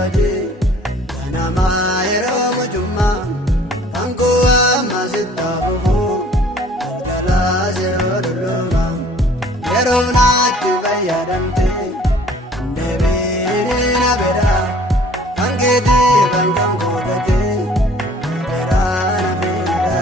hoji kanama yeroo mujummaa kankuwa masita fufu galgala yeroo dulluma yeroo naatti fayyadamte deebiin na bira kankiti bankan kookate bira na bira.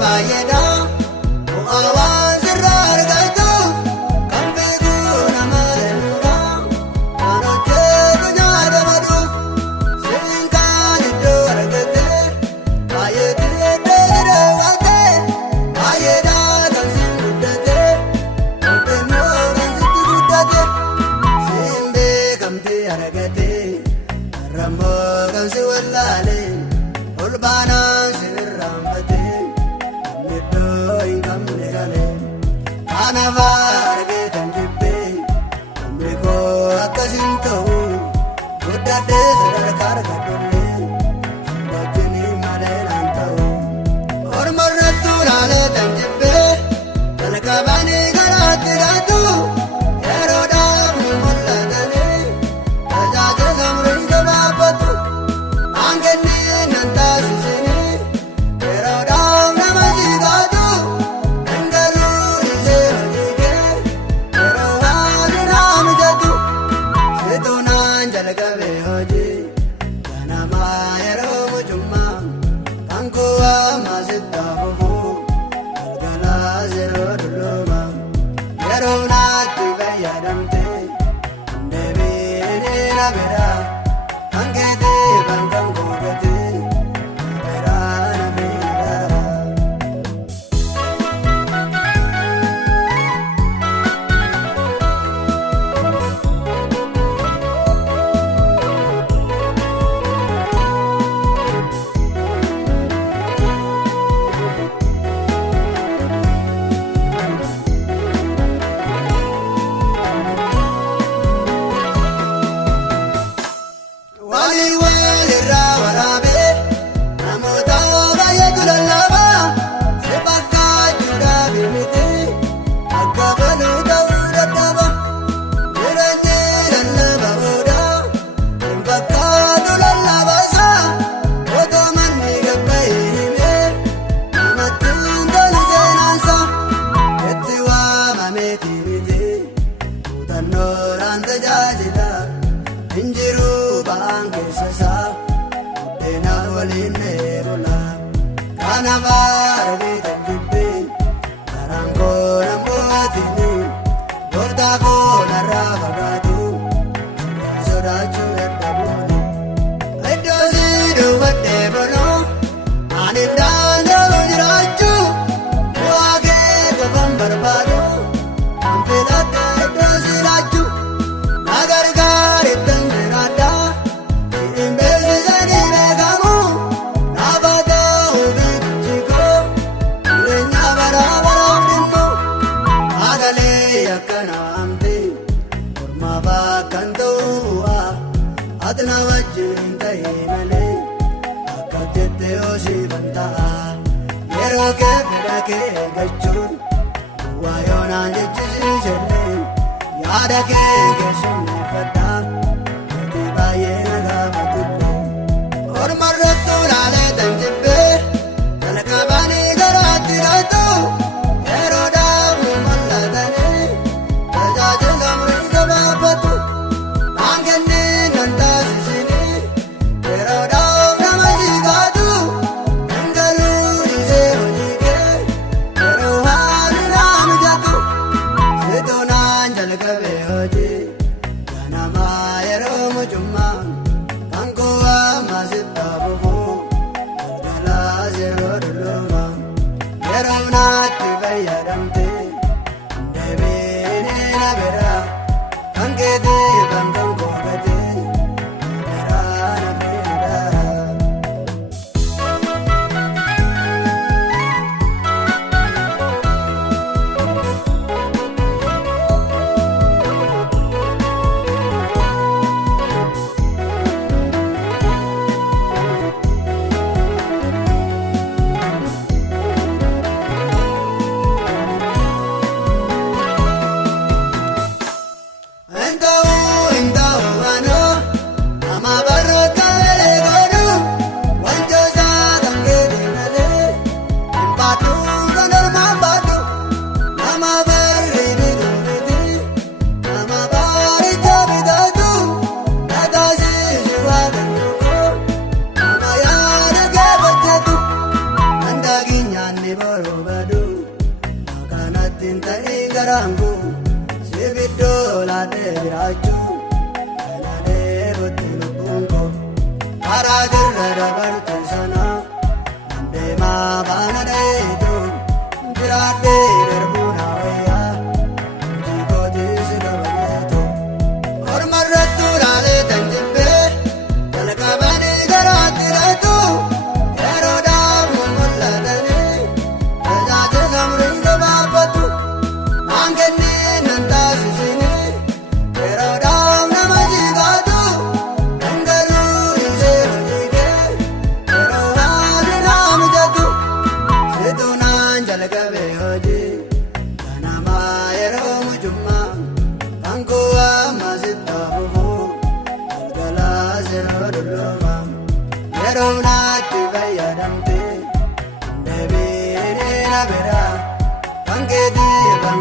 Bayeda, awan sirar gaitu, kampe guna malura, anoche dunyada madu, singkan itu argate, bayedi dere wate, bayeda kan singudate, utemo kan situgudate, simbe kamte argate, rambo kan siwalale, ulbana sirrambate. Kanava argeetan jibbee umrikoo akkasiin ta'u guddaadhee sadarkaa argadhullee wajjinii malee naan ta'u ormarrattuu laaleetan jibbee jalqabanii garaatti gaatu yeroodhaaf nu mul'atanii tajaajila umrii gabaabbatu hangennii nan taasisinii yeroodhaaf nama sigaatu. Jalqabe hoji kanama yeroo mujummaa kankuwa masita fufu galgala yeroo dulluma yeroo naatti fayyadamte deebiin na bira kankiti bankan kookate bira na bira. Injiru baan keessasaa buddeenaa waliin neerola kanava argeetan jibbee karaan koo nan bohatini gooftaa koo narraa fagaatu sodaachuu dadhabuuni iddoo sii duubadhee bonoo ani daanda'u jiraachuu bu'aa kee qofan barbaadu kan filadhe iddoo sii laachuu na gargaarittan jiraadha siin beeksisanii beekamu naaf ta'u bichikoo jireenya bara baraaf dhimmu magalee akkana amte mormaaf akkan ta'u bu'aa ati na wajjin ta'e malee akka jettee hoosiifan ta'a yeroo kee fedha kee eeggachuun bu'aa yoonaan jechisiisellee yaada kee keessummeeffadhaa gatii baay'ee na gaafatullee ormarrattuu laaleetan jibbee jalqabanii garaatti gaatu yeroodhaaf nu mul'atanii tajaajila umrii gabaabbatu hangennii nan taasisinii yeroodhaaf nama sigaatu hangaluu dhiisee hojii kee yeroo haalli naa mijatu situnaan jalqabe hoji kanama yeroo mujummaa kankuwa masita fufu galgala yeroo dulluma yeroo naatti fayyadamte deebiin na bira kankiti bankan kookate bira na bira. yaanni boruu badu akkanatti hin ta'in garaangu sibiddoo laatee jiraachuu kana dheebutti lubbuun koo karaa jirra dabarte sana deemaa baana dheedu jiraadhee darbuu na wayyaa hojii kootii si dabalatu mormarrattuu laalee tan jibbee jalqabanii garaatti leetu yeroodhaaf mul'atanii tajaajila murii gabaabatu naan kennee nan taasisanii yeroodhaaf nama jigaatu dhangaluu dhiisee hojii kee yeroo haalli naa mijatu situ naan jalqabee hojii kanamaa yeroo mujummaa kan koo amma sitti hafuufuu galgalaas yeroo dulloomaa yeroo naatti fayyadamtee deebiinii na biraa kan keetii kan